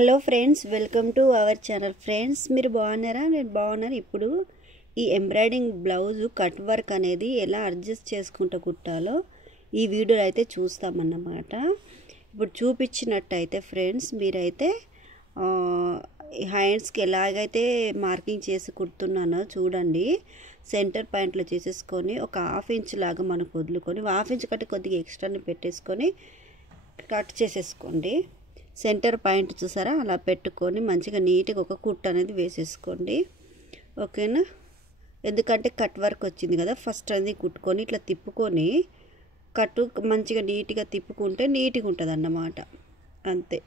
Hello friends, welcome to our channel. Friends, మీరు బాగున్నారా? నేను బాగున్నాను. ఇప్పుడు ఈ ఎంబ్రాయిడింగ్ బ్లౌజ్ కట్ వర్క్ అనేది ఎలా అడ్జస్ట్ చేసుకుంటూ కుట్టాలో ఈ వీడియోలో అయితే చూస్తామన్నమాట. ఇప్పుడు చూపించినట్టయితే ఫ్రెండ్స్, మీరైతే హ్యాండ్స్కి ఎలాగైతే మార్కింగ్ చేసి కుడుతున్నానో చూడండి. సెంటర్ పాయింట్లో చేసేసుకొని ఒక హాఫ్ ఇంచ్ లాగా మనకు వదులుకొని, హాఫ్ ఇంచ్ కంటే కొద్దిగా ఎక్స్ట్రాని పెట్టేసుకొని కట్ చేసేసుకోండి. సెంటర్ పాయింట్ చూసారా, అలా పెట్టుకొని మంచిగా నీట్గా ఒక కుట్టు అనేది వేసేసుకోండి. ఓకేనా? ఎందుకంటే కట్ వర్క్ వచ్చింది కదా, ఫస్ట్ అనేది కుట్టుకొని ఇట్లా తిప్పుకొని కట్టు మంచిగా నీట్గా తిప్పుకుంటే నీట్గా ఉంటుంది అన్నమాట. అంతే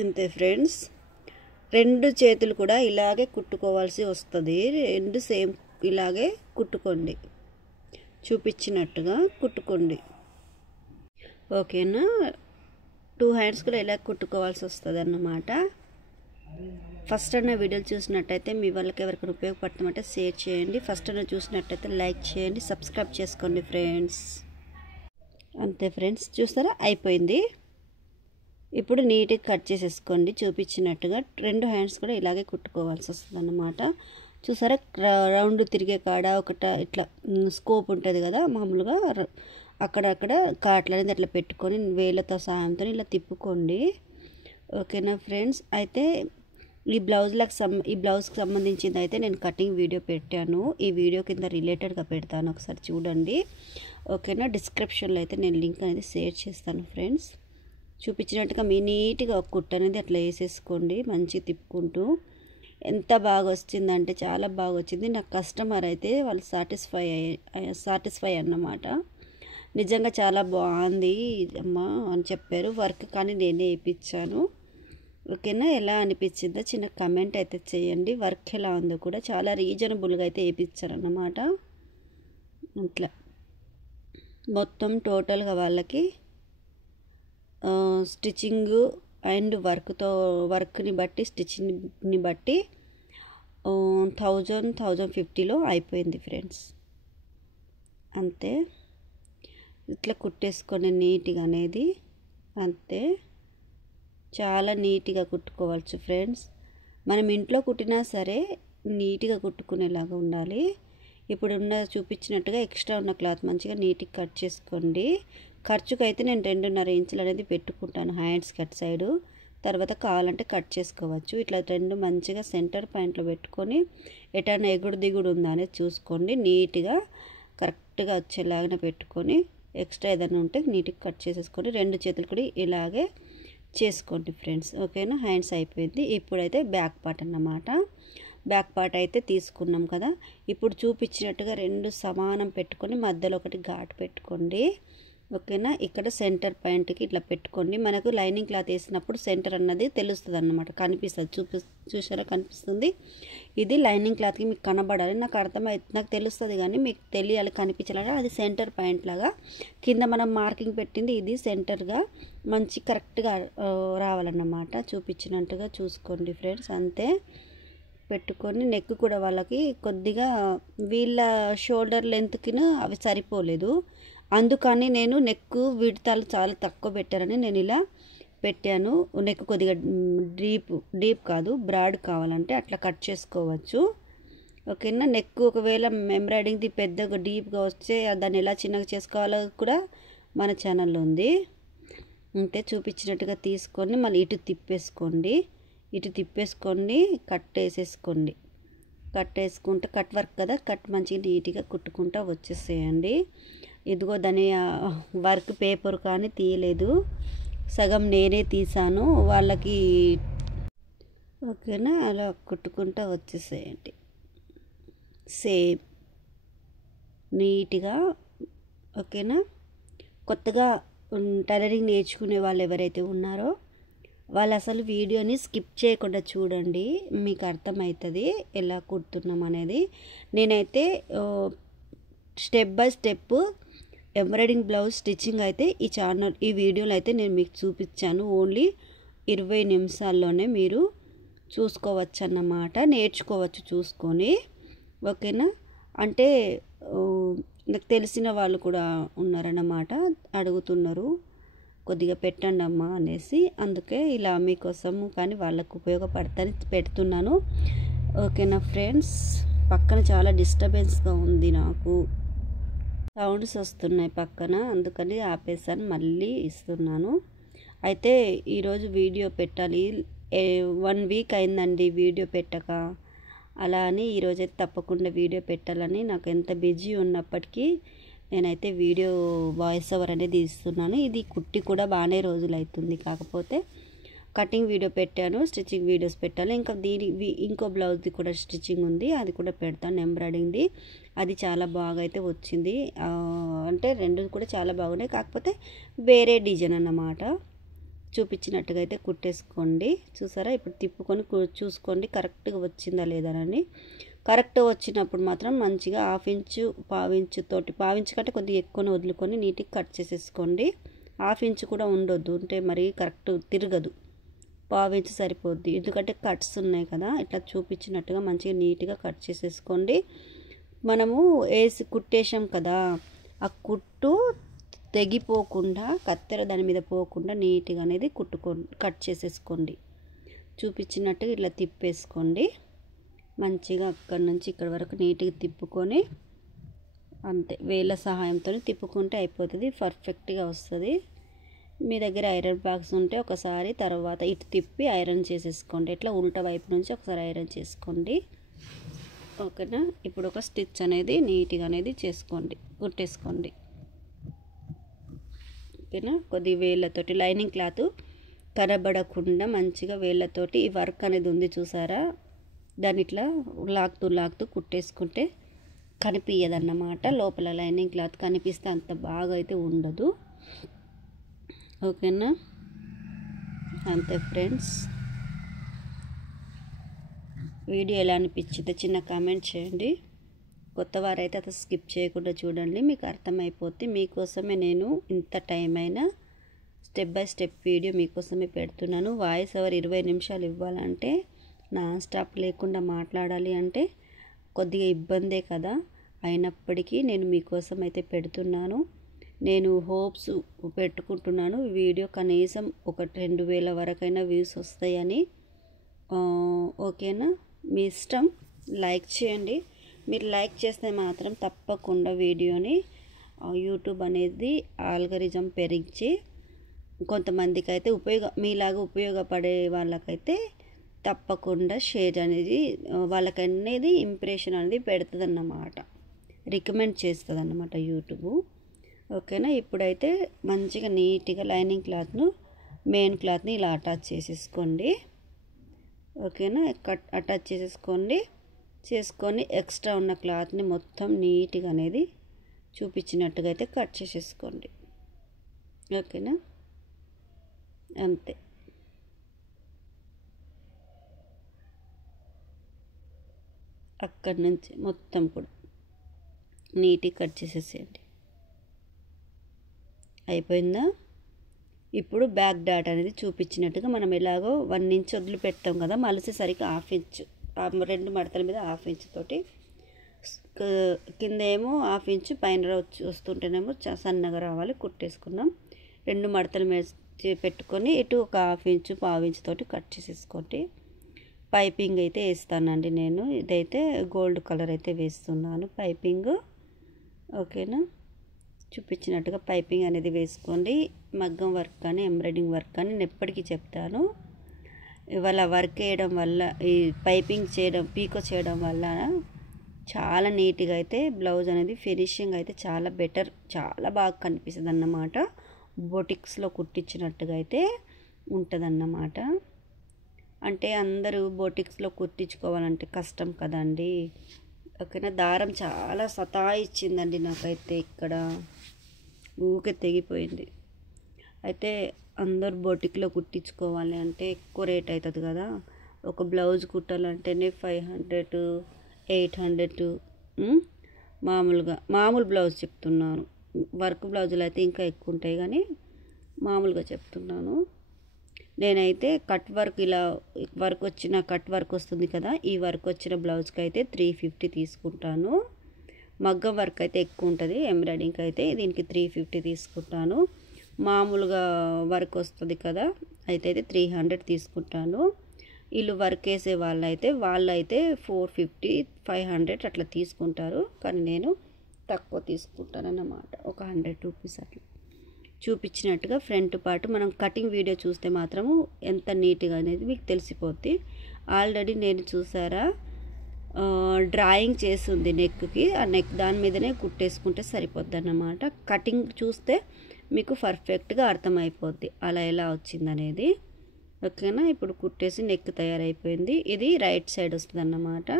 అంతే ఫ్రెండ్స్. రెండు చేతులు కూడా ఇలాగే కుట్టుకోవాల్సి వస్తుంది. రెండు సేమ్ ఇలాగే కుట్టుకోండి, చూపించినట్టుగా కుట్టుకోండి. ఓకేనా? 2 హ్యాండ్స్ కూడా ఇలా కుట్టుకోవాల్సి వస్తుంది అన్నమాట. ఫస్ట్ అన్న వీడియోలు చూసినట్టయితే మీ వాళ్ళకి ఎవరికైనా ఉపయోగపడతామంటే షేర్ చేయండి. ఫస్ట్ అన్న చూసినట్టయితే లైక్ చేయండి, సబ్స్క్రైబ్ చేసుకోండి ఫ్రెండ్స్. అంతే ఫ్రెండ్స్, చూస్తారా అయిపోయింది. ఇప్పుడు నీట్గా కట్ చేసేసుకోండి చూపించినట్టుగా. 2 హ్యాండ్స్ కూడా ఇలాగే కుట్టుకోవాల్సి వస్తుంది అన్నమాట. చూసారా, రౌండ్ తిరిగే కాడ ఒకట ఇట్లా స్కోప్ ఉంటుంది కదా, మామూలుగా అక్కడక్కడ కాట్లు అనేది అట్లా పెట్టుకొని వేళ్ళతో సహాయంతో ఇలా తిప్పుకోండి. ఓకేనా ఫ్రెండ్స్? అయితే ఈ బ్లౌజ్కి సంబంధించింది అయితే నేను కటింగ్ వీడియో పెట్టాను. ఈ వీడియో కింద రిలేటెడ్గా పెడతాను, ఒకసారి చూడండి. ఓకేనా? డిస్క్రిప్షన్లో అయితే నేను లింక్ అనేది షేర్ చేస్తాను ఫ్రెండ్స్. చూపించినట్టుగా మీ నీట్గా ఒక కుట్టు అనేది అట్లా వేసేసుకోండి, మంచిగా తిప్పుకుంటూ. ఎంత బాగా వచ్చిందంటే చాలా బాగా వచ్చింది. నా కస్టమర్ అయితే వాళ్ళు సాటిస్ఫై అన్నమాట. నిజంగా చాలా బాగుంది అమ్మా అని చెప్పారు. వర్క్ కానీ నేనే వేయించాను. ఓకేనా? ఎలా అనిపించిందో చిన్న కమెంట్ అయితే చేయండి. వర్క్ ఎలా ఉందో కూడా చాలా రీజనబుల్గా అయితే వేయించారు అన్నమాట. అట్లా మొత్తం టోటల్గా వాళ్ళకి స్టిచ్చింగ్ అండ్ వర్క్ని బట్టి స్టిచ్చింగ్ని బట్టి 1050లో అయిపోయింది ఫ్రెండ్స్. అంతే, ఇట్లా కుట్టేసుకొని నీట్గా అనేది. అంతే, చాలా నీట్గా కుట్టుకోవచ్చు ఫ్రెండ్స్. మనం ఇంట్లో కుట్టినా సరే నీట్గా కుట్టుకునేలాగా ఉండాలి. ఇప్పుడున్న చూపించినట్టుగా ఎక్స్ట్రా ఉన్న క్లాత్ మంచిగా నీట్గా కట్ చేసుకోండి. ఖర్చుకైతే నేను 2.5 ఇంచులు అనేది పెట్టుకుంటాను హ్యాండ్స్ కట్ సైడు. తర్వాత కావాలంటే కట్ చేసుకోవచ్చు. ఇట్లా 2 మంచిగా సెంటర్ పాయింట్లో పెట్టుకొని ఎటైనా ఎగుడు దిగుడు ఉందా అనేది చూసుకోండి. నీట్గా కరెక్ట్గా వచ్చేలాగా పెట్టుకొని ఎక్స్ట్రా ఏదైనా ఉంటే నీట్గా కట్ చేసేసుకొని 2 చేతులు కూడా ఇలాగే చేసుకోండి ఫ్రెండ్స్. ఓకేనా? హ్యాండ్స్ అయిపోయింది. ఇప్పుడైతే బ్యాక్ పార్ట్ అన్నమాట. బ్యాక్ పార్ట్ అయితే తీసుకున్నాం కదా. ఇప్పుడు చూపించినట్టుగా 2 సమానం పెట్టుకొని మధ్యలో ఒకటి ఘాటు పెట్టుకోండి. ఓకేనా? ఇక్కడ సెంటర్ పాయింట్కి ఇట్లా పెట్టుకోండి. మనకు లైనింగ్ క్లాత్ వేసినప్పుడు సెంటర్ అన్నది తెలుస్తుంది అన్నమాట, కనిపిస్తుంది. చూసారా, కనిపిస్తుంది. ఇది లైనింగ్ క్లాత్కి మీకు కనబడాలి. నాకు తెలుస్తుంది కానీ మీకు తెలియాలి, కనిపించాలి. అది సెంటర్ పాయింట్ లాగా కింద మనం మార్కింగ్ పెట్టింది ఇది సెంటర్గా మంచి కరెక్ట్గా రావాలన్నమాట. చూపించినట్టుగా చూసుకోండి ఫ్రెండ్స్. అంతే పెట్టుకొని నెక్ కూడా వాళ్ళకి కొద్దిగా వీళ్ళ షోల్డర్ లెంత్కిన అవి సరిపోలేదు, అందుకని నేను నెక్ విడతలు చాలా తక్కువ పెట్టారని నేను ఇలా పెట్టాను. నెక్ కొద్దిగా డీప్ కాదు, బ్రాడ్ కావాలంటే అట్లా కట్ చేసుకోవచ్చు. ఓకేనా? నెక్ ఒకవేళ ఎంబ్రాయిడింగ్ది పెద్దగా డీప్గా వస్తే దాన్ని ఎలా చిన్నగా చేసుకోవాలో కూడా మన ఛానల్లో ఉంది. అంతే, చూపించినట్టుగా తీసుకొని మళ్ళీ ఇటు తిప్పేసుకోండి, కట్ వేసేసుకోండి. కట్ వేసుకుంటే కట్ వర్క్ కదా, కట్ మంచిగా నీట్గా కుట్టుకుంటూ వచ్చేసేయండి. ఇదిగో దాని వర్క్ పేపర్ కానీ తీయలేదు, సగం నేనే తీసాను వాళ్ళకి. ఓకేనా? అలా కుట్టుకుంటూ వచ్చేసేయండి సేమ్ నీట్గా. ఓకేనా? కొత్తగా టైలరింగ్ నేర్చుకునే వాళ్ళు ఎవరైతే ఉన్నారో వాళ్ళు అసలు వీడియోని స్కిప్ చేయకుండా చూడండి, మీకు అర్థమవుతుంది ఎలా కుడుతున్నాం అనేది. నేనైతే step by step embroidering blouse stitching అయితే ఈ వీడియోలో అయితే నేను మీకు చూపించాను. ఓన్లీ 20 నిమిషాల్లోనే మీరు చూసుకోవచ్చు అన్నమాట, నేర్చుకోవచ్చు చూసుకొని. ఓకేనా? అంటే నాకు తెలిసిన వాళ్ళు కూడా ఉన్నారన్నమాట, అడుగుతున్నారు కొద్దిగా పెట్టండి అమ్మా అనేసి, అందుకే ఇలా మీకోసము కానీ వాళ్ళకు ఉపయోగపడతాని పెడుతున్నాను. ఓకేనా ఫ్రెండ్స్. పక్కన చాలా డిస్టర్బెన్స్గా ఉంది, నాకు సౌండ్స్ వస్తున్నాయి పక్కన, అందుకని ఆపేసాను, మళ్ళీ ఇస్తున్నాను. అయితే ఈరోజు వీడియో పెట్టాలి, 1 వీక్ అయిందండి వీడియో పెట్టక. అలా అని ఈరోజైతే తప్పకుండా వీడియో పెట్టాలని, నాకు ఎంత బిజీ ఉన్నప్పటికీ నేనైతే వీడియో వాయిస్ ఓవర్ అనేది ఇస్తున్నాను. ఇది కుట్టి కూడా బాగానే రోజులు అవుతుంది, కాకపోతే కటింగ్ వీడియో పెట్టాను, స్టిచ్చింగ్ వీడియోస్ పెట్టాను. ఇంకా ఇంకో బ్లౌజ్ది కూడా స్టిచ్చింగ్ ఉంది, అది కూడా పెడతాను, ఎంబ్రాయిడింగ్ది. అది చాలా బాగా అయితే వచ్చింది. అంటే రెండు కూడా చాలా బాగున్నాయి, కాకపోతే వేరే డిజైన్ అన్నమాట. చూపించినట్టుగా అయితే కుట్టేసుకోండి. చూసారా, ఇప్పుడు తిప్పుకొని చూసుకోండి కరెక్ట్గా వచ్చిందా లేదనని. కరెక్ట్ వచ్చినప్పుడు మాత్రం మంచిగా 1/2 ఇంచు, 1/4 ఇంచు తోటి, 1/4 ఇంచు కంటే కొద్దిగా ఎక్కువనే వదులుకొని నీట్గా కట్ చేసేసుకోండి. 1/2 ఇంచు కూడా ఉండొద్దు, ఉంటే మరి కరెక్ట్ తిరగదు. 1/4 ఇంచు సరిపోద్ది, ఎందుకంటే కట్స్ ఉన్నాయి కదా. ఇట్లా చూపించినట్టుగా మంచిగా నీట్గా కట్ చేసేసుకోండి. మనము వేసి కుట్టేసాం కదా, ఆ కుట్టు తెగిపోకుండా, కత్తెర దాని మీద పోకుండా నీట్గా అనేది కట్ చేసేసుకోండి. చూపించినట్టుగా ఇట్లా తిప్పేసుకోండి. మంచిగా అక్కడి నుంచి ఇక్కడ వరకు నీట్గా తిప్పుకొని, అంతే వేళ్ళ సహాయంతో తిప్పుకుంటే అయిపోతుంది, పర్ఫెక్ట్గా వస్తుంది. మీ దగ్గర ఐరన్ బాక్స్ ఉంటే ఒకసారి తర్వాత ఇటు తిప్పి ఐరన్ చేసేసుకోండి. ఇట్లా ఉల్టా వైపు నుంచి ఒకసారి ఐరన్ చేసుకోండి. ఓకేనా. ఇప్పుడు ఒక స్టిచ్ అనేది నీట్గా అనేది చేసుకోండి, కుట్టేసుకోండి. ఓకేనా. కొద్ది వేళ్ళతోటి లైనింగ్ క్లాత్ కనబడకుండా మంచిగా వేళ్ళతోటి ఈ వర్క్ అనేది ఉంది చూసారా, దాన్ని ఇట్లా లాగుతూ కుట్టేసుకుంటే కనిపించదన్నమాట. లోపల లైనింగ్ క్లాత్ కనిపిస్తే అంత బాగా అయితే ఉండదు. ఓకేనా. అంతే ఫ్రెండ్స్. వీడియో ఎలా అనిపించిందో చిన్న కామెంట్ చేయండి. కొత్త వారైతే అసలు స్కిప్ చేయకుండా చూడండి, మీకు అర్థమైపోతే. మీకోసమే నేను ఇంత టైం అయినా స్టెప్ బై స్టెప్ వీడియో మీకోసమే పెడుతున్నాను. వాయిస్ ఓవర్ 20 నిమిషాలు ఇవ్వాలంటే, నాన్ స్టాప్ లేకుండా మాట్లాడాలి అంటే కొద్దిగా ఇబ్బందే కదా. అయినప్పటికీ నేను మీకోసం అయితే పెడుతున్నాను. నేను హోప్స్ పెట్టుకుంటున్నాను వీడియో కనీసం 1-2 వేల వరకైనా వ్యూస్ వస్తాయని. ఓకేనా. మీ ఇష్టం, లైక్ చేయండి. మీరు లైక్ చేస్తే మాత్రం తప్పకుండా వీడియోని యూట్యూబ్ అనేది ఆల్గరిజం పెరిగి కొంతమందికి అయితే మీలాగా ఉపయోగపడే వాళ్ళకైతే తప్పకుండా షేర్ అనేది వాళ్ళకనేది ఇంప్రెషన్ అనేది పెడుతుంది అన్నమాట, రికమెండ్ చేస్తుంది అన్నమాట యూట్యూబ్. ఓకేనా. ఇప్పుడైతే మంచిగా నీట్గా లైనింగ్ క్లాత్ను, మెయిన్ క్లాత్ని ఇలా అటాచ్ చేసేసుకోండి. ఓకేనా. అటాచ్ చేసుకొని ఎక్స్ట్రా ఉన్న క్లాత్ని మొత్తం నీట్గా అనేది చూపించినట్టుగా అయితే కట్ చేసేసుకోండి. ఓకేనా. అంతే. అక్కడి నుంచి మొత్తం కూడా నీట్గా కట్ చేసేసేయండి. అయిపోయిందా. ఇప్పుడు బ్యాక్ డాట్ అనేది చూపించినట్టుగా మనం ఎలాగో 1 ఇంచ్ వదిలిపెట్టాం కదా, మలిసేసరికి 1/2 ఇంచ్, 2 మడతల మీద 1/2 ఇంచ్ తోటి కింద ఏమో 1/2 ఇంచ్, పైన వస్తుంటేనేమో సన్నగా రావాలి, కుట్టేసుకున్నాం. 2 మడతల మీద పెట్టుకొని ఇటు ఒక 1/2 ఇంచ్, 1/4 ఇంచ్ తోటి కట్ చేసేసుకోండి. పైపింగ్ అయితే వేస్తానండి నేను, ఇదైతే గోల్డ్ కలర్ అయితే వేస్తున్నాను పైపింగ్. ఓకేనా. చూపించినట్టుగా పైపింగ్ అనేది వేసుకోండి. మగ్గం వర్క్ కానీ ఎంబ్రాయిడింగ్ వర్క్ కానీ నేను ఎప్పటికీ చెప్తాను, ఇవాళ వర్క్ వేయడం వల్ల, ఈ పైపింగ్ చేయడం, పీకో చేయడం వల్ల చాలా నీట్గా అయితే బ్లౌజ్ అనేది ఫినిషింగ్ అయితే చాలా బెటర్, చాలా బాగా కనిపిస్తుంది అన్నమాట. బొటిక్స్లో కుట్టించినట్టుగా అయితే ఉంటుందన్నమాట. అంటే అందరూ బొటిక్స్లో కుట్టించుకోవాలంటే కష్టం కదండి. ఓకేనా. దారం చాలా సతాయిచ్చిందండి నాకైతే, ఇక్కడ ఊకే తెగిపోయింది. అయితే అందరు బొటిక్లో కుట్టించుకోవాలి అంటే ఎక్కువ రేట్ అవుతుంది కదా. ఒక బ్లౌజ్ కుట్టాలంటేనే 500, 800. మామూలు బ్లౌజ్ చెప్తున్నాను, వర్క్ బ్లౌజులు అయితే ఇంకా ఎక్కువ ఉంటాయి, కానీ మామూలుగా చెప్తున్నాను. నేనైతే కట్ వర్క్, ఇలా వర్క్ వచ్చిన కట్ వర్క్ వస్తుంది కదా, ఈ వర్క్ వచ్చిన బ్లౌజ్కి అయితే 350 తీసుకుంటాను. మగ్గం వర్క్ అయితే ఎక్కువ ఉంటుంది, ఎంబ్రాయిడింగ్కి అయితే దీనికి 350 తీసుకుంటాను. మామూలుగా వర్క్ వస్తుంది కదా, అయితే 300 తీసుకుంటాను. వీళ్ళు వర్క్ వేసే వాళ్ళైతే 450 500 అట్లా తీసుకుంటారు. కానీ నేను తక్కువ తీసుకుంటాను అన్నమాట, ఒక 100 రూపీస్ అట్లా. చూపించినట్టుగా ఫ్రంట్ పార్ట్ మనం కటింగ్ వీడియో చూస్తే మాత్రము ఎంత నీట్గా అనేది మీకు తెలిసిపోద్ది. ఆల్రెడీ నేను చూసారా డ్రాయింగ్ చేసింది నెక్కి, ఆ నెక్ దాని మీదనే కుట్టేసుకుంటే సరిపోద్ది అన్నమాట. కటింగ్ చూస్తే మీకు పర్ఫెక్ట్గా అర్థమైపోద్ది అలా ఎలా వచ్చిందనేది. ఓకేనా, ఇప్పుడు కుట్టేసి నెక్ తయారైపోయింది. ఇది రైట్ సైడ్ వస్తుంది అన్నమాట.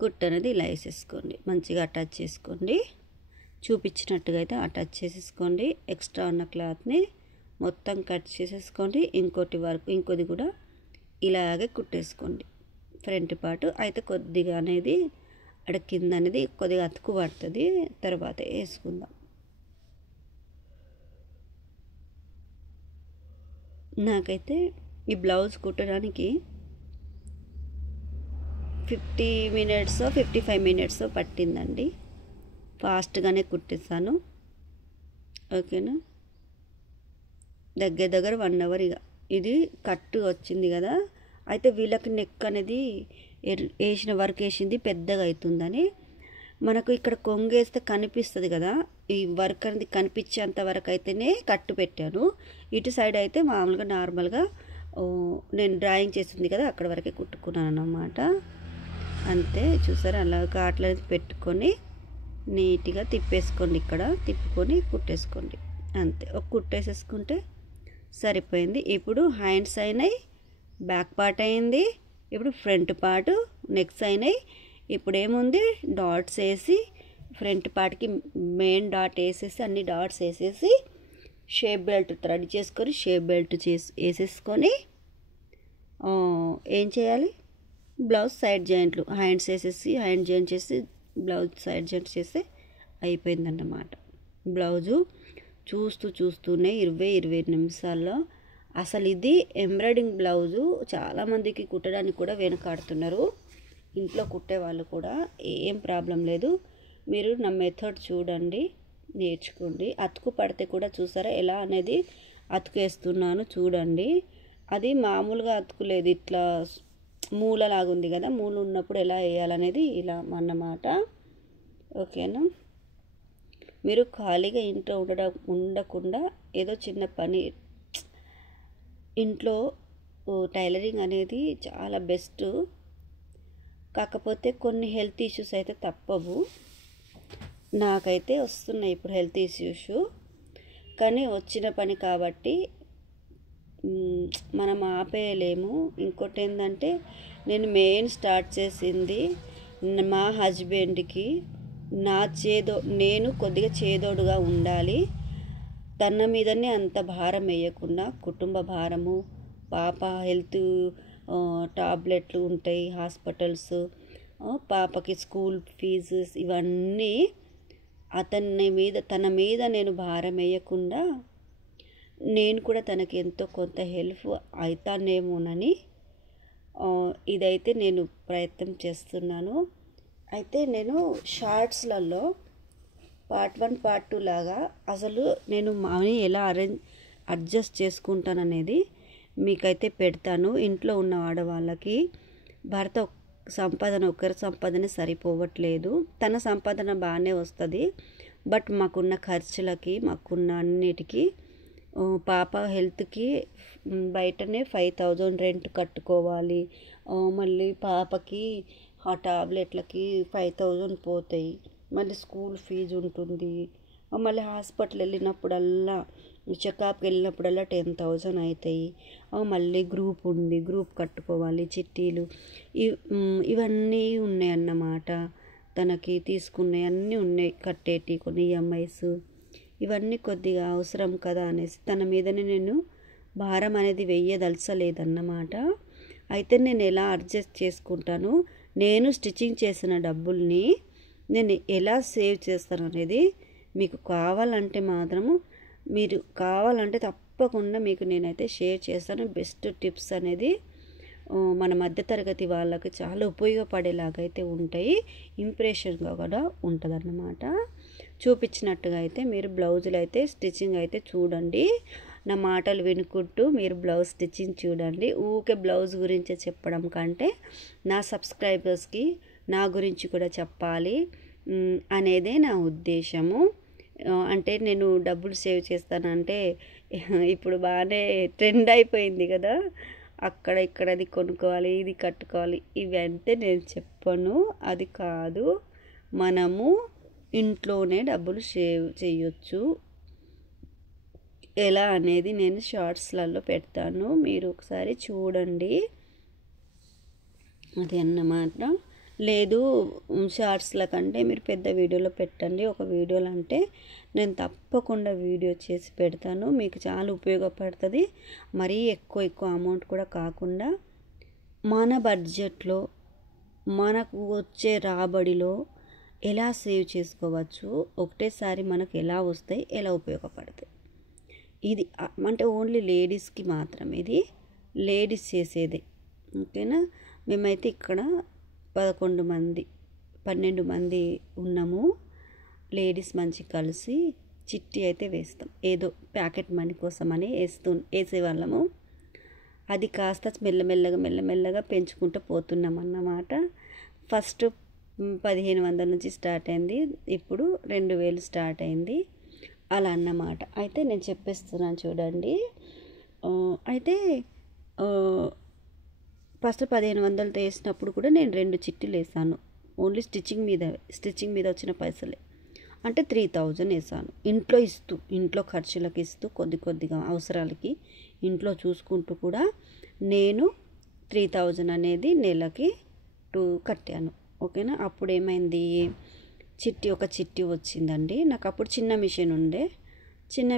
కుట్ అనేది ఇలా వేసేసుకోండి, మంచిగా అటాచ్ చేసుకోండి. చూపించినట్టుగా అయితే అటాచ్ చేసేసుకోండి. ఎక్స్ట్రా ఉన్న క్లాత్ని మొత్తం కట్ చేసేసుకోండి. ఇంకోది కూడా ఇలాగే కుట్టేసుకోండి ఫ్రంట్ పార్ట్. అయితే కొద్దిగా అనేది అక్కడ కింద అనేది కొద్దిగా అతుకు పడుతుంది, తర్వాత వేసుకుందాం. నాకైతే ఈ బ్లౌజ్ కుట్టడానికి 50 minutes 55 minutes పట్టిందండి. ఫాస్ట్గానే కుట్టేస్తాను. ఓకేనా, దగ్గర 1 hour. ఇక ఇది కట్టు వచ్చింది కదా, అయితే వీళ్ళకి నెక్ అనేది వేసిన వర్క్ వేసింది పెద్దగా అవుతుందని మనకు ఇక్కడ కొంగేస్తే కనిపిస్తుంది కదా, ఈ వర్క్ అనేది కనిపించేంత వరకు అయితేనే కట్టు పెట్టాను. ఇటు సైడ్ అయితే మామూలుగా నార్మల్గా నేను డ్రాయింగ్ చేసింది కదా అక్కడ వరకే కుట్టుకున్నాను అన్నమాట. అంతే, చూసారా అలా కాట్లు పెట్టుకొని నీట్గా తిప్పేసుకోండి. ఇక్కడ తిప్పుకొని కుట్టేసుకోండి అంతే. ఒక కుట్టేసేసుకుంటే సరిపోయింది. ఇప్పుడు హ్యాండ్స్ అయినాయి, బ్యాక్ పార్ట్ అయింది. ఇప్పుడు ఫ్రంట్ పార్ట్, నెక్స్ అయినాయి. ఇప్పుడు ఏముంది, డాట్స్ వేసి ఫ్రంట్ పార్ట్కి మెయిన్ డాట్ వేసేసి అన్ని డాట్స్ వేసేసి షేప్ బెల్ట్ రెడీ చేసుకొని షేప్ బెల్ట్ వేసేసుకొని ఏం చేయాలి, బ్లౌజ్ సైడ్ జాయింట్లు హ్యాండ్స్ వేసేసి హ్యాండ్ జాయింట్ చేసి బ్లౌజ్ సైడ్ జాయింట్ చేస్తే అయిపోయిందన్నమాట. బ్లౌజు చూస్తూనే 20-25 నిమిషాల్లో. అసలు ఇది ఎంబ్రాయిడింగ్ బ్లౌజు చాలామందికి కుట్టడానికి కూడా వెనకాడుతున్నారు. ఇంట్లో కుట్టే వాళ్ళు కూడా ఏం ప్రాబ్లం లేదు. మీరు నా మెథడ్ చూడండి, నేర్చుకోండి. అతుకు పడితే కూడా చూసారా ఎలా అనేది అతుకేస్తున్నాను చూడండి. అది మామూలుగా అతుకులేదు, ఇట్లా మూలలాగా ఉంది కదా, మూల ఉన్నప్పుడు ఎలా వేయాలనేది ఇలా అన్నమాట. ఓకేనా, మీరు ఖాళీగా ఇంట్లో ఉండకుండా ఏదో చిన్న పని, ఇంట్లో టైలరింగ్ అనేది చాలా బెస్ట్. కాకపోతే కొన్ని హెల్త్ ఇష్యూస్ అయితే తప్పవు. నాకైతే వస్తున్నాయి ఇప్పుడు హెల్త్ ఇష్యూస్, కానీ వచ్చిన పని కాబట్టి మనం ఆపేయలేము. ఇంకోటి ఏంటంటే నేను మెయిన్ స్టార్ట్ చేసింది మా హస్బెండ్కి నేను కొద్దిగా చేదోడుగా ఉండాలి. తన మీదనే అంత భారం వేయకుండా, కుటుంబ భారము, పాప హెల్త్ టాబ్లెట్లు ఉంటాయి, హాస్పిటల్స్, పాపకి స్కూల్ ఫీజెస్, ఇవన్నీ తన మీద నేను భారం వేయకుండా నేను కూడా తనకి ఎంతో కొంత హెల్ప్ అవుతానేమోనని ఇదైతే నేను ప్రయత్నం చేస్తున్నాను. అయితే నేను షార్ట్స్లలో పార్ట్ 1 పార్ట్ 2 లాగా అసలు నేను మనీ ఎలా అడ్జస్ట్ చేసుకుంటాననేది మీకైతే పెడతాను. ఇంట్లో ఉన్న ఆడవాళ్ళకి భర్త ఒకరి సంపాదన సరిపోవట్లేదు, తన సంపాదన బాగానే వస్తుంది, బట్ మాకున్న ఖర్చులకి మాకున్న అన్నిటికీ పాప హెల్త్కి బయటనే 5000 రెంట్ కట్టుకోవాలి, మళ్ళీ పాపకి ఆ టాబ్లెట్లకి 5000 పోతాయి, మళ్ళీ స్కూల్ ఫీజు ఉంటుంది, మళ్ళీ హాస్పిటల్ వెళ్ళినప్పుడల్లా చెకప్కి వెళ్ళినప్పుడల్లా 10,000 అవుతాయి, మళ్ళీ గ్రూప్ ఉంది, గ్రూప్ కట్టుకోవాలి, చిట్టీలు, ఇవన్నీ ఉన్నాయన్నమాట. తనకి తీసుకునే అన్నీ ఉన్నాయి, కట్టేటి కొన్ని EMIs, ఇవన్నీ కొద్దిగా అవసరం కదా అనేసి తన మీదనే నేను భారం అనేది వెయ్యదలచలేదన్నమాట. అయితే నేను ఎలా అడ్జస్ట్ చేసుకుంటాను, నేను స్టిచ్చింగ్ చేసిన డబ్బుల్ని నేను ఎలా సేవ్ చేస్తాను అనేది మీకు కావాలంటే మాత్రము మీరు తప్పకుండా మీకు నేనైతే షేర్ చేస్తాను. బెస్ట్ టిప్స్ అనేది మన మధ్యతరగతి వాళ్ళకి చాలా ఉపయోగపడేలాగైతే ఉంటాయి, ఇంప్రెషన్గా కూడా ఉంటుంది అన్నమాట. చూపించినట్టుగా అయితే మీరు బ్లౌజులు అయితే స్టిచ్చింగ్ అయితే చూడండి. నా మాటలు వినుకుంటూ మీరు బ్లౌజ్ స్టిచ్చింగ్ చూడండి. ఊకే బ్లౌజ్ గురించి చెప్పడం కంటే నా సబ్స్క్రైబర్స్కి నా గురించి కూడా చెప్పాలి అనేదే నా ఉద్దేశము. అంటే నేను డబ్బులు సేవ్ చేస్తానంటే ఇప్పుడు బాగానే ట్రెండ్ అయిపోయింది కదా, అక్కడ ఇక్కడ అది కొనుక్కోవాలి, ఇది కట్టుకోవాలి, ఇవంటే నేను చెప్పను. అది కాదు, మనము ఇంట్లోనే డబ్బులు సేవ్ చేయొచ్చు ఎలా అనేది నేను షార్ట్స్లలో పెడతాను, మీరు ఒకసారి చూడండి. అది అన్నమాట. లేదు షార్ట్స్ల కంటే మీరు పెద్ద వీడియోలో పెట్టండి. ఒక వీడియోలో అంటే నేను తప్పకుండా వీడియో చేసి పెడతాను, మీకు చాలా ఉపయోగపడుతుంది. మరీ ఎక్కువ అమౌంట్ కూడా కాకుండా మన బడ్జెట్లో మనకు వచ్చే రాబడిలో ఎలా సేవ్ చేసుకోవచ్చు, ఒకటేసారి మనకు ఎలా వస్తాయి, ఎలా ఉపయోగపడతాయి. ఇది అంటే ఓన్లీ లేడీస్కి మాత్రం, ఇది లేడీస్ చేసేదే. ఓకేనా. మేమైతే ఇక్కడ 12 మంది ఉన్నాము లేడీస్, మంచి కలిసి చిట్టి అయితే వేస్తాం. ఏదో ప్యాకెట్ మనీ కోసమని వేసేవాళ్ళము. అది కాస్త మెల్లమెల్లగా పెంచుకుంటూ పోతున్నాం అన్నమాట. ఫస్ట్ 1500 నుంచి స్టార్ట్ అయింది, ఇప్పుడు 2000 స్టార్ట్ అయింది, అలా అన్నమాట. అయితే నేను చెప్పేస్తున్నాను చూడండి. అయితే ఫస్ట్ 1500 వేసినప్పుడు కూడా నేను 2 చిట్టీలు వేసాను. ఓన్లీ స్టిచ్చింగ్ మీద వచ్చిన పైసలే, అంటే 3000 వేసాను. ఇంట్లో ఖర్చులకు ఇస్తూ కొద్దిగా అవసరాలకి ఇంట్లో చూసుకుంటూ కూడా నేను 3000 అనేది నెలకి కట్టాను. ఓకేనా. అప్పుడు ఏమైంది, ఒక చిట్టి వచ్చిందండి నాకు. అప్పుడు చిన్న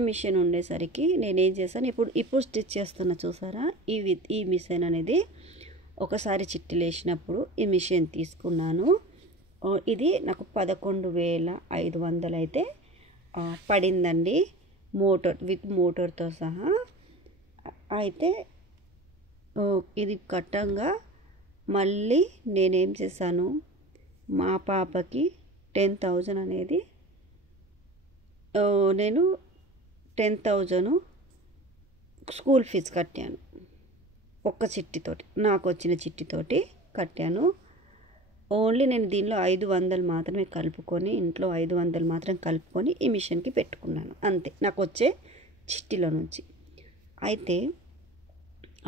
మిషన్ ఉండేసరికి నేనేం చేశాను, ఇప్పుడు స్టిచ్ చేస్తున్నా చూసారా, ఈ మిషన్ అనేది ఒకసారి చిట్టీలు వేసినప్పుడు ఈ మిషన్ తీసుకున్నాను. ఇది నాకు 11,500 అయితే పడిందండి, విత్ మోటార్తో సహా. అయితే ఇది కట్టంగా మళ్ళీ నేనేం చేశాను, మా పాపకి 10,000 అనేది నేను 10,000 స్కూల్ ఫీజు కట్టాను. ఒక్క చిట్టితోటి, నాకు వచ్చిన చిట్టితోటి కట్టాను. ఓన్లీ నేను దీనిలో 500 మాత్రమే కలుపుకొని, ఇంట్లో 500 మాత్రం కలుపుకొని ఈ మిషన్కి పెట్టుకున్నాను, అంతే నాకు వచ్చే చిట్టిలో నుంచి. అయితే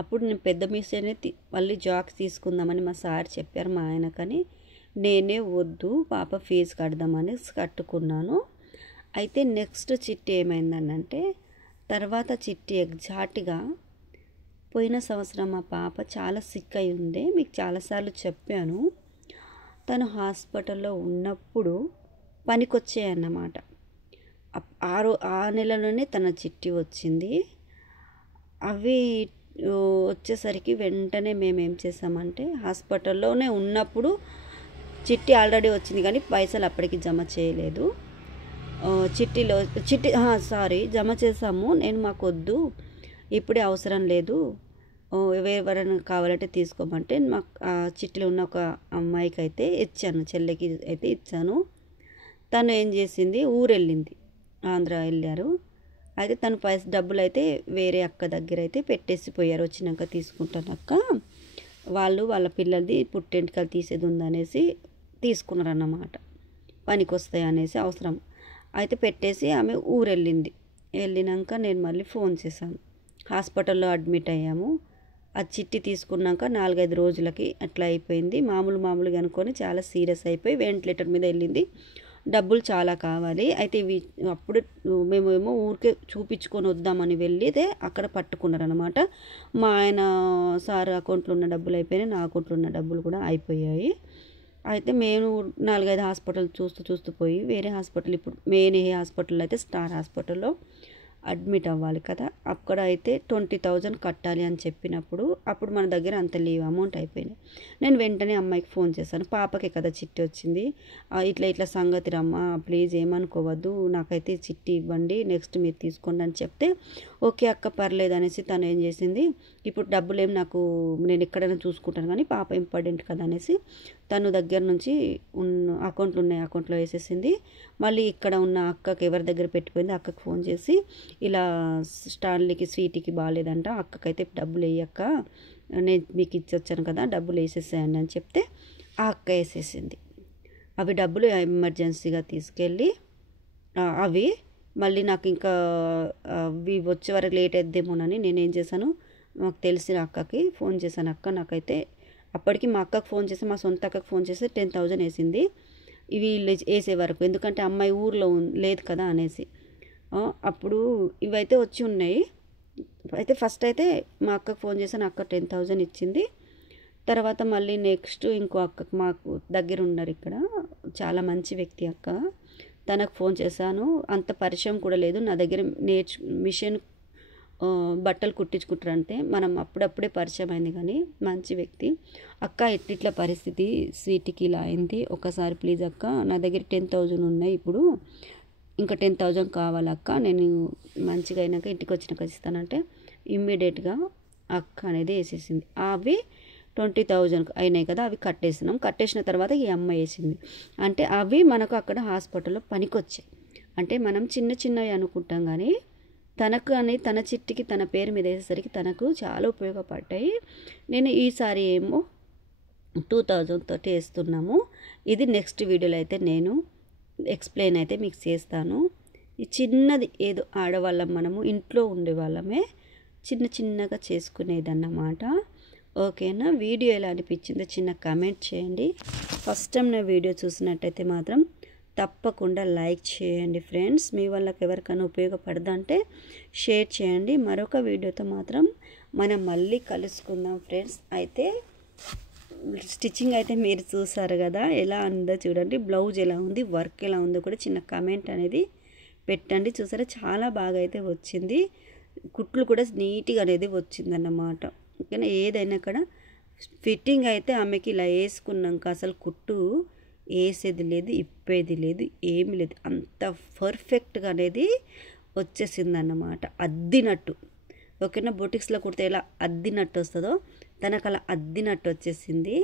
అప్పుడు నేను పెద్ద మిషన్ మళ్ళీ జాక్స్ తీసుకుందామని మా సార్ చెప్పారు, మా ఆయన. కానీ నేనే వద్దు, పాప ఫీజు కడదామని కట్టుకున్నాను. అయితే నెక్స్ట్ చిట్టి ఏమైందనంటే, తర్వాత చిట్టి ఎగ్జాక్ట్గా పోయిన సంవత్సరం మా పాప చాలా సిక్ అయి ఉండే, మీకు చాలాసార్లు చెప్పాను. తను హాస్పిటల్లో ఉన్నప్పుడు పనికొచ్చాయన్నమాట. ఆ నెలలోనే తన చిట్టి వచ్చింది. అవి వచ్చేసరికి వెంటనే మేము ఏం చేసామంటే, హాస్పిటల్లోనే ఉన్నప్పుడు చిట్టి ఆల్రెడీ వచ్చింది కానీ పైసలు అప్పటికి జమ చేయలేదు. జమ చేసాము. నేను మాకు వద్దు, ఇప్పుడే అవసరం లేదు, ఎవరైనా కావాలంటే తీసుకోమంటే మాకు చిట్టిలో ఉన్న ఒక అమ్మాయికి అయితే ఇచ్చాను, చెల్లెకి అయితే ఇచ్చాను. తను ఏం చేసింది, ఊరెళ్ళింది, ఆంధ్ర వెళ్ళారు. అయితే తను డబ్బులు అయితే వేరే అక్క దగ్గర అయితే పెట్టేసిపోయారు. వచ్చినాక తీసుకుంటానక్క, వాళ్ళ పిల్లలది పుట్టెంటుకలు తీసేది ఉందనేసి తీసుకున్నారన్నమాట, పనికి వస్తాయి అనేసి అవసరం. అయితే పెట్టేసి ఆమె వెళ్ళినాక నేను మళ్ళీ ఫోన్ చేశాను. హాస్పిటల్లో అడ్మిట్ అయ్యాము. ఆ చిట్టి తీసుకున్నాక 4-5 రోజులకి అట్లా అయిపోయింది. మామూలుగా అనుకొని చాలా సీరియస్ అయిపోయి వెంటిలేటర్ మీద వెళ్ళింది. డబ్బులు చాలా కావాలి. అయితే అప్పుడు మేమేమో ఊరికే చూపించుకొని వద్దామని వెళ్ళితే అక్కడ పట్టుకున్నారనమాట. మా ఆయన సార్ అకౌంట్లో ఉన్న డబ్బులు అయిపోయినాయి, నా అకౌంట్లో ఉన్న డబ్బులు కూడా అయిపోయాయి. అయితే మేము 4-5 హాస్పిటల్ చూస్తూ పోయి వేరే హాస్పిటల్, ఇప్పుడు మెయిన్ ఏ హాస్పిటల్ అయితే స్టార్ హాస్పిటల్లో అడ్మిట్ అవ్వాలి కదా, అక్కడ అయితే 20,000 కట్టాలి అని చెప్పినప్పుడు అప్పుడు మన దగ్గర అంత లీవ్ అమౌంట్ అయిపోయింది. నేను వెంటనే అమ్మాయికి ఫోన్ చేశాను, పాపకే కదా చిట్టి వచ్చింది, ఇట్లా ఇట్లా సంగతి రమ్మ, ప్లీజ్ ఏమనుకోవద్దు, నాకైతే చిట్టి ఇవ్వండి, నెక్స్ట్ మీరు తీసుకోండి అని చెప్తే ఓకే అక్క పర్లేదు అనేసి తను ఏం చేసింది, ఇప్పుడు డబ్బులు ఏం నాకు నేను ఎక్కడైనా చూసుకుంటాను కానీ పాప ఇంపార్టెంట్ కదా అనేసి తను దగ్గర నుంచి అకౌంట్లు ఉన్నాయి అకౌంట్లో వేసేసింది. మళ్ళీ ఇక్కడ ఉన్న అక్కకి ఎవరి దగ్గర పెట్టిపోయింది అక్కకి ఫోన్ చేసి ఇలా స్టాన్లీకి స్వీటీకి బాగాలేదంట, అక్కకైతే డబ్బులు వేయక్క, నేను మీకు ఇచ్చొచ్చాను కదా డబ్బులు వేసేసేయండి అని చెప్తే ఆ అక్క వేసేసింది. అవి డబ్బులు ఎమర్జెన్సీగా తీసుకెళ్ళి అవి మళ్ళీ నాకు ఇంకా అవి వచ్చే వరకు లేట్ అయిద్దేమోనని నేనేం చేశాను, మాకు తెలిసిన అక్కకి ఫోన్ చేశాను, అక్క నాకైతే అప్పటికి మా అక్కకి ఫోన్ చేసి మా సొంత అక్కకి ఫోన్ చేసి 10,000 వేసింది ఇవి వేసే వరకు, ఎందుకంటే అమ్మాయి ఊర్లో లేదు కదా అనేసి. అప్పుడు ఇవైతే వచ్చి ఉన్నాయి. అయితే ఫస్ట్ అయితే మా అక్కకి ఫోన్ చేశాను, అక్క 10,000 ఇచ్చింది. తర్వాత మళ్ళీ నెక్స్ట్ ఇంకో అక్కకి మాకు దగ్గర ఉన్నారు ఇక్కడ చాలా మంచి వ్యక్తి అక్క, తనకు ఫోన్ చేశాను, అంత పరిచయం కూడా లేదు, నా దగ్గర మిషన్ బట్టలు కుట్టించుకుంటారంటే మనం అప్పుడప్పుడే పరిచయం అయింది కానీ మంచి వ్యక్తి. అక్క ఇట్లా పరిస్థితి స్వీట్కి ఇలా అయింది, ఒకసారి ప్లీజ్ అక్క నా దగ్గర 10,000 ఉన్నాయి, ఇప్పుడు ఇంకా 10,000 కావాలక్క, నేను మంచిగా అయినాక ఇంటికి వచ్చినాక ఇస్తానంటే ఇమ్మీడియట్గా అక్క అనేది వేసేసింది. అవి 20,000 అయినాయి కదా, అవి కట్టేసిన తర్వాత ఈ అమ్మాయి వేసింది. అంటే అవి మనకు అక్కడ హాస్పిటల్లో పనికొచ్చాయి. అంటే మనం చిన్న చిన్నవి అనుకుంటాం కానీ తనకు అని తన చిట్టికి తన పేరు మీద వేసేసరికి తనకు చాలా ఉపయోగపడ్డాయి. నేను ఈసారి ఏమో 2,000 తోటి వేస్తున్నాము. ఇది నెక్స్ట్ వీడియోలో అయితే నేను ఎక్స్ప్లెయిన్ అయితే మీకు చేస్తాను. ఈ చిన్నది ఏదో ఆడవాళ్ళం మనము ఇంట్లో ఉండేవాళ్ళమే చిన్న చిన్నగా చేసుకునేదన్నమాట. ఓకేనా, వీడియో ఎలా అనిపించిందో చిన్న కామెంట్ చేయండి. ఫస్ట్ టైం నా వీడియో చూసినట్టయితే మాత్రం తప్పకుండా లైక్ చేయండి ఫ్రెండ్స్, మీ వాళ్ళకి ఎవరికైనా ఉపయోగపడదంటే షేర్ చేయండి. మరొక వీడియోతో మాత్రం మనం మళ్ళీ కలుసుకుందాం ఫ్రెండ్స్. అయితే స్టిచ్చింగ్ అయితే మీరు చూసారు కదా ఎలా ఉందో చూడండి, బ్లౌజ్ ఎలా ఉంది, వర్క్ ఎలా ఉందో కూడా చిన్న కామెంట్ అనేది పెట్టండి. చూసారా చాలా బాగా అయితే వచ్చింది, కుట్లు కూడా నీట్గా అనేది వచ్చిందన్నమాట. ఓకేనా, ఏదైనా కూడా ఫిట్టింగ్ అయితే ఆమెకి ఇలా వేసుకున్నాక అసలు కుట్టు వేసేది లేదు, ఇప్పేది లేదు, ఏమి లేదు, అంత పర్ఫెక్ట్గా అనేది వచ్చేసింది అన్నమాట, అద్దినట్టు. ఓకేనా, బొటిక్స్లో కుడితే ఎలా అద్దినట్టు వస్తుందో తనకు అలా అద్దినట్టు వచ్చేసింది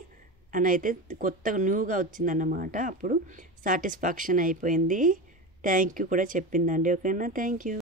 అని అయితే కొత్తగా న్యూగా వచ్చిందన్నమాట. అప్పుడు సాటిస్ఫాక్షన్ అయిపోయింది. థ్యాంక్ యూ కూడా చెప్పిందండి. ఓకేనా, థ్యాంక్ యూ.